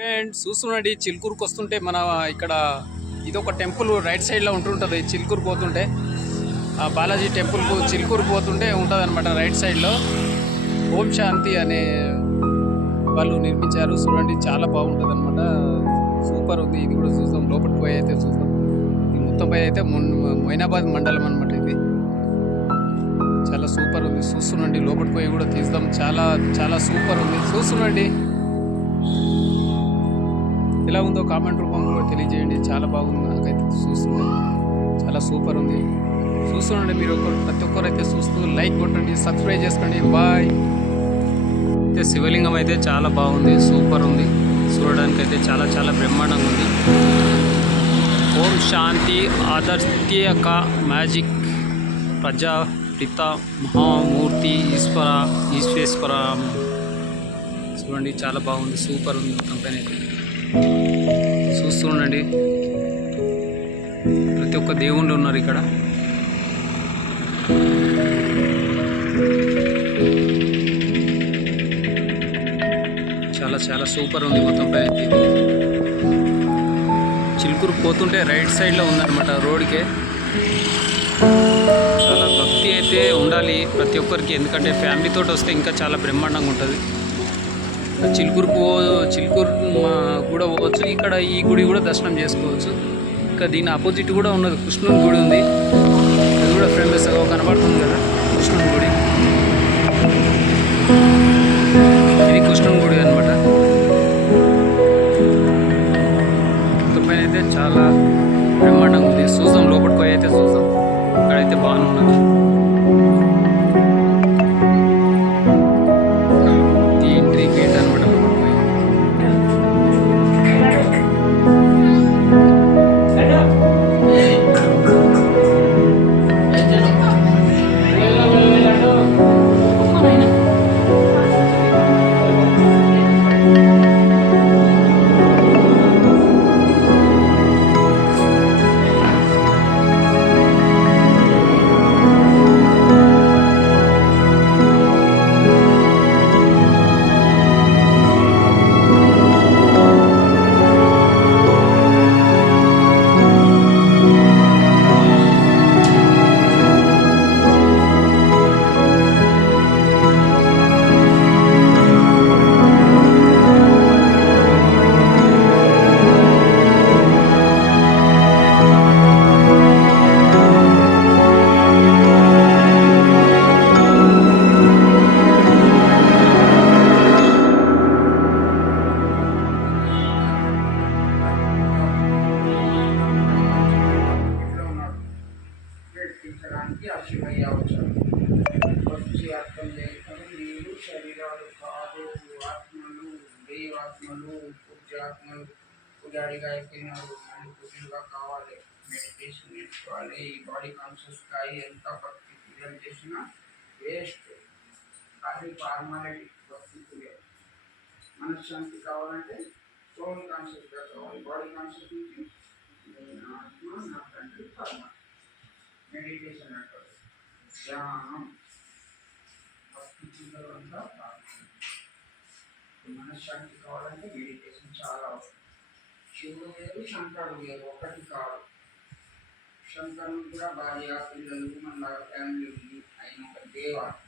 Friends చూస్తుండండి చిలుకూరుకు వస్తుంటే మన ఇక్కడ ఇదొక టెంపుల్ రైట్ సైడ్లో ఉంటుంటుంది. చిలుకూరు పోతుంటే ఆ బాలాజీ టెంపుల్కు చిలుకూరు పోతుంటే ఉంటుంది అనమాట. రైట్ సైడ్లో ఓం శాంతి అనే వాళ్ళు నిర్మించారు. చూడండి చాలా బాగుంటుంది అనమాట. సూపర్ ఉంది. ఇది కూడా చూద్దాం, లోపలికి పోయి అయితే చూద్దాం. ఇది మొత్తం పై అయితే మొయినాబాద్ మండలం అనమాట. ఇది చాలా సూపర్ ఉంది. చూస్తుండండి, లోపలికి పోయి కూడా తీద్దాం. చాలా చాలా సూపర్ ఉంది. చూస్తుండండి ఎలా ఉందో కామెంట్ రూపంలో తెలియజేయండి. చాలా బాగుంది, నాకైతే చూస్తుండే చాలా సూపర్ ఉంది. చూస్తుండండి మీరు ప్రతి ఒక్కరైతే చూస్తూ లైక్ కొట్టండి, సబ్స్క్రైబ్ చేసుకోండి. బాయ్. అయితే శివలింగం అయితే చాలా బాగుంది, సూపర్ ఉంది. చూడడానికి అయితే చాలా చాలా బ్రహ్మాండంగా ఉంది. ఓం శాంతి ఆదర్త్యక మ్యాజిక్ ప్రజాపిత మహామూర్తి ఈశ్వేశ్వర. చూడండి చాలా బాగుంది, సూపర్ ఉంది. కంపెనీ అయితే చూస్తూ ఉండండి. ప్రతి ఒక్క దేవుళ్ళు ఉన్నారు ఇక్కడ. చాలా చాలా సూపర్ ఉంది మొత్తం పైన. చిలుకూరు పోతుంటే రైట్ సైడ్లో ఉందన్నమాట, రోడ్కే. చాలా భక్తి అయితే ఉండాలి ప్రతి ఒక్కరికి, ఎందుకంటే ఫ్యామిలీతో వస్తే ఇంకా చాలా బ్రహ్మాండంగా ఉంటుంది. చిలుకూరు కూడా పోవచ్చు. ఇక్కడ ఈ గుడి కూడా దర్శనం చేసుకోవచ్చు. ఇంకా దీని ఆపోజిట్ కూడా ఉన్నది కృష్ణుని గుడి ఉంది. అది కూడా ఫేమస్ కనబడుతుంది కదా, కృష్ణుని గుడి. ఇది కృష్ణుని గుడి అనమాట. పైన అయితే చాలా బ్రహ్మాండంగా ఉంది. చూద్దాం, లోపలికి పోయి అయితే చూద్దాం. ఇక్కడైతే బాగానే ఉన్నది. ఆ శివయ్య వచ్చాడు. వచ్చి అర్థం చేసుకొని మీరు శరీరాలు కాదు, ఆత్మలు, దేవాత్మలు, పూజ్యాత్మలు, పుజారిగా అయిపోయినారు. మళ్ళీ పూజలుగా కావాలి, మెడిటేషన్ నేర్చుకోవాలి. ఈ బాడీ కాన్షియస్ కాయి ఎంత భక్తి పూజలు చేసినా వేస్ట్. అది ఫార్మాలిటీ. భక్తి పూజ మనశ్శాంతి కావాలంటే సోల్ కాన్షియస్గా కావాలి. బాడీ కాన్షియస్ నుంచి ఆత్మ నా తండ్రి కర్మ. మెడిటేషన్ అంటారు, ధ్యానం. భక్తి పూజలు అంతా మనశ్శాంతి కావాలంటే మెడిటేషన్ చాలా అవసరం. శివుడు వేరు, శంకరుడు వేరు, ఒకటి కాదు. శంకరుడు కూడా భార్య, పిల్లలు, మన ఫ్యామిలీ ఉంది. ఆయన ఒక దేవాత్మ.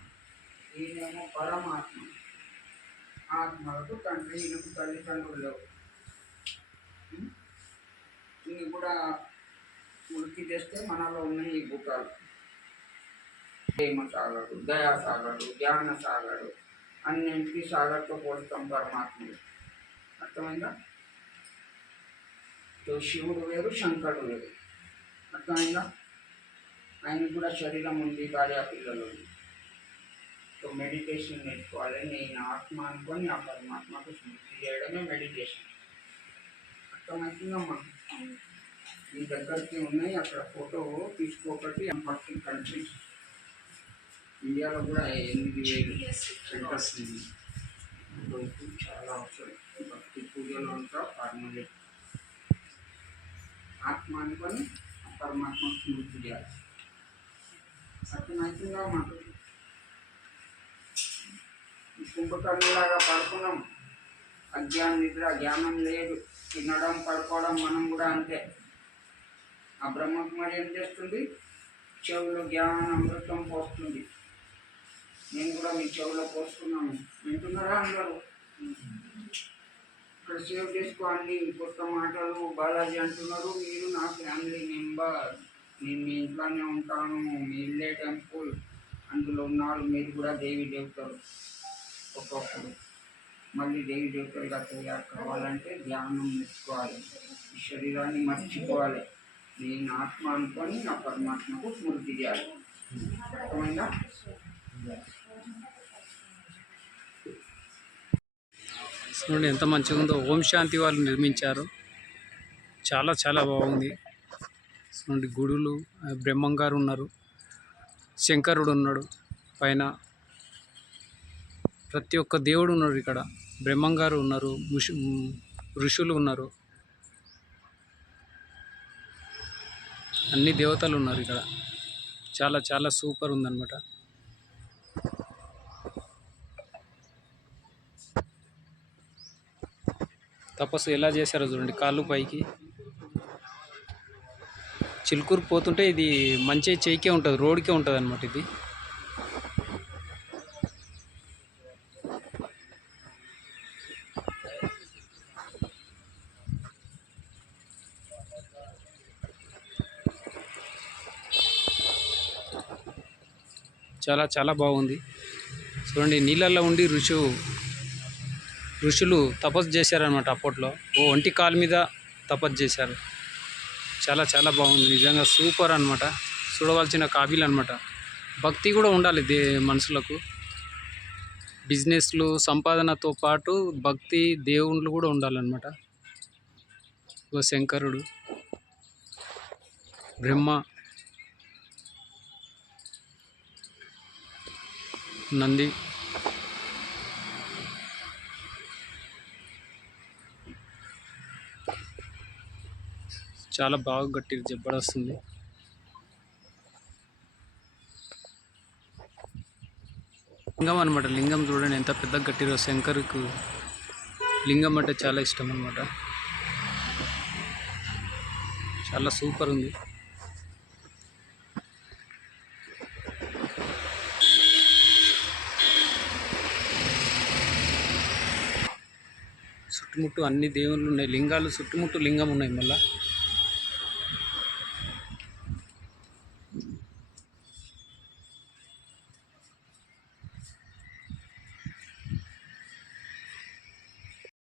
ఈయనేమో పరమాత్మ. ఆత్మలకు తండ్రి, ఈయనకు తల్లిదండ్రులు లేవు. ఈయన కూడా ఉడికి చేస్తే మనలో ఉన్న ఈ భూతాలు, ప్రేమ సాగరు, దయా సాగరు, జ్ఞాన సాగరు, అన్నింటికి సాగర్తో పోలుస్తాం పరమాత్మలు. అర్థమైందా? శివుడు వేరు, శంకరుడు వేరు. అర్థమైందా? ఆయనకు కూడా శరీరం ఉంది, భార్య, పిల్లలు ఉంది. మెడిటేషన్ నేర్చుకోవాలి. నేను ఆత్మ అనుకొని ఆ పరమాత్మకు స్మృతి చేయడమే మెడిటేషన్. అర్థమవుతుందమ్మా? మీ దగ్గరికి ఉన్నాయి, అక్కడ ఫోటో తీసుకోకటి. 40 కంట్రీస్, ఇండియాలో కూడా 8,000 సెంటర్స్ ఉంది. చాలా అవసరం. భక్తి పూజలు అంతా ఫార్మలే. ఆత్మ అనుకొని పరమాత్మ స్మృతి చేయాలి. అర్థమవుతుందా మాకు? కుంభకర్ణులాగా పడుకున్నాం. అజ్ఞాన నిద్ర, జ్ఞానం లేదు. తినడం, పడుకోవడం, మనం కూడా అంతే. ఆ బ్రహ్మకుమారి ఏం చేస్తుంది? చెవులో జ్ఞాన అమృతం పోస్తుంది. నేను కూడా మీ చెవులో పోస్తున్నాను. వింటున్నారా అందరూ? ఇక్కడ సేవ్ చేసుకోండి. కొత్త మాటలు బాలాజీ అంటున్నారు. మీరు నా ఫ్యామిలీ మెంబర్. నేను మీ ఇంట్లోనే ఉంటాను. మీ ఇల్లే టెంపుల్. అందులో ఉన్నారు మీరు కూడా దేవి దేవతలు. ఒక్కొక్కరు మళ్ళీ దేవి దేవతలుగా తయారు కావాలంటే ధ్యానం నేర్చుకోవాలి. ఈ శరీరాన్ని మర్చిపోవాలి. నేను ఆత్మ అనుకొని నా పరమాత్మకు స్మృతి చేయాలి. అర్థమైందా? చూడండి ఎంత మంచిగా ఉందో. ఓం శాంతి వాళ్ళు నిర్మించారు. చాలా చాలా బాగుంది. చూడండి గుడులు, బ్రహ్మంగారు ఉన్నారు, శంకరుడు ఉన్నాడు పైన. ప్రతి ఒక్క దేవుడు ఉన్నాడు ఇక్కడ. బ్రహ్మంగారు ఉన్నారు, ఋషులు ఉన్నారు, అన్ని దేవతలు ఉన్నారు ఇక్కడ. చాలా చాలా సూపర్ ఉందన్నమాట. తపస్సు ఎలా చేశారో చూడండి. కాళ్ళు పైకి చిలుకూరు పోతుంటే ఇది మంచి చేయికే ఉంటుంది, రోడ్కే ఉంటుంది అనమాట. ఇది చాలా చాలా బాగుంది. చూడండి నీళ్ళల్లో ఉండి ఋషులు తపస్సు చేశారనమాట అప్పట్లో. ఒంటి కాలు మీద తపస్సు చేశారు. చాలా చాలా బాగుంది నిజంగా. సూపర్ అనమాట. చూడవలసిన కాబీలు అనమాట. భక్తి కూడా ఉండాలి మనుషులకు. బిజినెస్లు, సంపాదనతో పాటు భక్తి, దేవుళ్ళు కూడా ఉండాలన్నమాట. శంకరుడు, బ్రహ్మ, నంది, చాలా బాగా కట్టిరు. జబర్దస్తుంది. లింగం అనమాట. లింగం చూడండి ఎంత పెద్దగా కట్టిరో. శంకరుకు లింగం అంటే చాలా ఇష్టం అనమాట. చాలా సూపర్ ఉంది. చుట్టుముట్టు అన్ని దేవుళ్ళు ఉన్నాయి. లింగాలు చుట్టుముట్టు లింగం ఉన్నాయి. మళ్ళీ